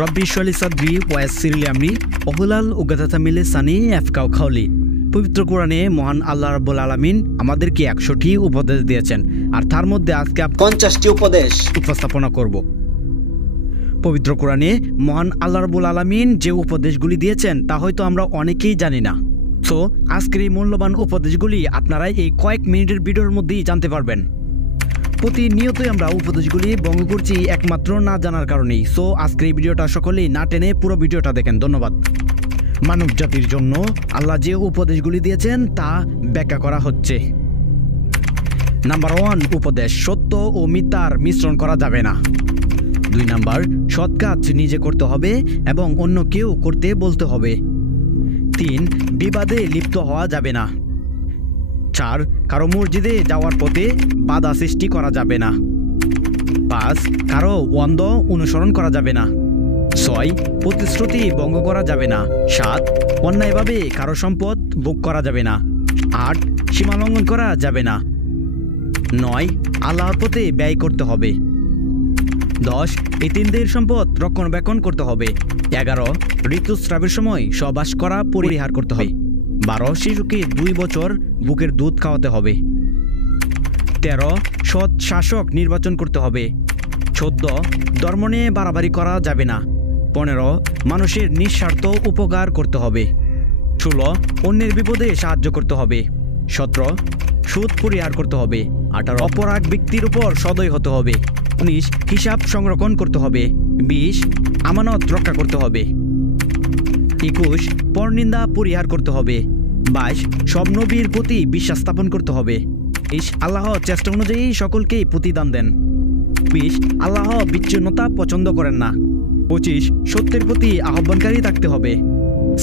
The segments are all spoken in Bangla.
Rabbi Shali Sadri ওয়াসির আমরি অহুলাল উগাদাতা মিলে সানি এফকাও খাওলি। পবিত্র কোরআনে মহান আল্লাহ রাব্বুল আলামিন আমাদেরকে 100টি উপদেশ দিয়েছেন, আর তার মধ্যে আজকে 50টি উপদেশ উপস্থাপনা করব। পবিত্র কোরআনে মহান আল্লাহ রাব্বুল আলামিন যে উপদেশগুলি দিয়েছেন তা হয়তো আমরা অনেকেই জানি না। সো আজকের এই মূল্যবান উপদেশগুলি আপনারা এই কয়েক মিনিটের ভিডিওর মধ্যেই জানতে পারবেন। প্রতিনিয়তই আমরা উপদেশগুলি বঙ্গ করছি একমাত্র না জানার কারণেই। সো আজকের এই ভিডিওটা সকলেই না টেনে পুরো ভিডিওটা দেখেন। ধন্যবাদ। মানব জাতির জন্য আল্লাহ যে উপদেশগুলি দিয়েছেন তা ব্যাখ্যা করা হচ্ছে। নাম্বার 1 উপদেশ, সত্য ও মিথ্যার মিশ্রণ করা যাবে না। 2 নাম্বার, সৎ কাজ নিজে করতে হবে এবং অন্য কেউ করতে বলতে হবে। 3, বিবাদে লিপ্ত হওয়া যাবে না। 4, কারো মসজিদে যাওয়ার পথে বাধা সৃষ্টি করা যাবে না। 5, কারো অন্ধ অনুসরণ করা যাবে না। 6, প্রতিশ্রুতি ভঙ্গ করা যাবে না। 7, অন্যায়ভাবে কারো সম্পদ ভোগ করা যাবে না। 8, সীমা লঙ্ঘন করা যাবে না। 9, আল্লাহর পথে ব্যয় করতে হবে। 10, এতিমদের সম্পদ রক্ষণাবেক্ষণ করতে হবে। 11, ঋতুস্রাবের সময় সহবাস করা পরিহার করতে হবে। 12, শিশুকে 2 বছর বুকের দুধ খাওয়াতে হবে। 13, সৎ শাসক নির্বাচন করতে হবে। 14, ধর্ম নিয়ে বাড়াবাড়ি করা যাবে না। 15, মানুষের নিঃস্বার্থ উপকার করতে হবে। 16, অন্যের বিপদে সাহায্য করতে হবে। 17, সুদ পরিহার করতে হবে। 18, অপরাধ ব্যক্তির উপর সদয় হতে হবে। 19, হিসাব সংরক্ষণ করতে হবে। 20, আমানত রক্ষা করতে হবে। 21, পরনিন্দা পরিহার করতে হবে। 22, সব নবীর প্রতি বিশ্বাস স্থাপন করতে হবে। 23, আল্লাহ চেষ্টা অনুযায়ী সকলকেই প্রতিদান দেন। 20, আল্লাহ বিচ্ছিন্নতা পছন্দ করেন না। 25, সত্যের প্রতি আহ্বানকারী থাকতে হবে।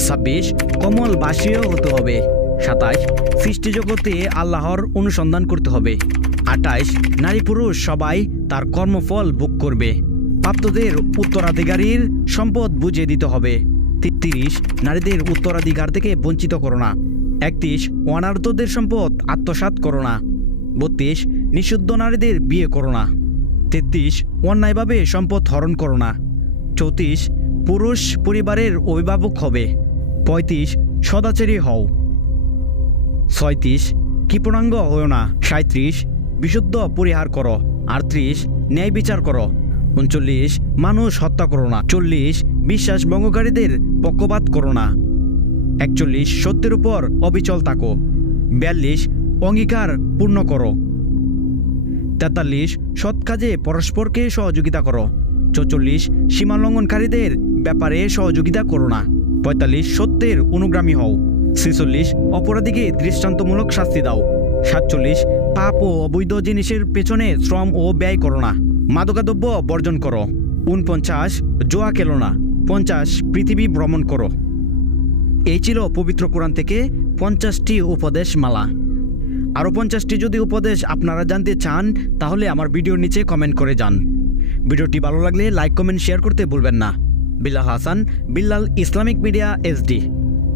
26, কমল বাসীয় হতে হবে। 27, সৃষ্টি জগতে আল্লাহর অনুসন্ধান করতে হবে। 28, নারী পুরুষ সবাই তার কর্মফল ভোগ করবে। প্রাপ্তদের উত্তরাধিকারীর সম্পদ বুঝিয়ে দিতে হবে। 30, নারীদের উত্তরাধিকার থেকে বঞ্চিত করো না। 31, অনার্তদের সম্পদ আত্মসাৎ করো না। 32, নিষিদ্ধ নারীদের বিয়ে করো না। 33, অন্যায়ভাবে সম্পদ হরণ করো না। 34, পুরুষ পরিবারের অভিভাবক হবে। 35, সদাচারী হও। 36, কৃপণাঙ্গ হও না। 37, বিশুদ্ধ পরিহার করো। 38, ন্যায় বিচার করো। 39, মানুষ হত্যা করো না। 40, বিশ্বাস ভঙ্গকারীদের পক্ষপাত করো না। 41, সত্যের উপর অবিচল থাকো। 42, অঙ্গীকার পূর্ণ করো। 43, সৎ কাজে পরস্পরকে সহযোগিতা করো। 44, সীমা লঙ্ঘনকারীদের ব্যাপারে সহযোগিতা করো না। 45, সত্যের অনুগামী হও। 46, অপরাধীকে দৃষ্টান্তমূলক শাস্তি দাও। 47, পাপ ও অবৈধ জিনিসের পেছনে শ্রম ও ব্যয় করো না। মাদকাদ্রব্য বর্জন করো। 49, জোয়া খেলো না। 50, পৃথিবী ভ্রমণ করো। এই ছিল পবিত্র কোরআন থেকে 50টি উপদেশ মালা। আরও 50টি যদি উপদেশ আপনারা জানতে চান তাহলে আমার ভিডিওর নিচে কমেন্ট করে যান। ভিডিওটি ভালো লাগলে লাইক কমেন্ট শেয়ার করতে ভুলবেন না। Billal Hasan, Billal Islamic media HD।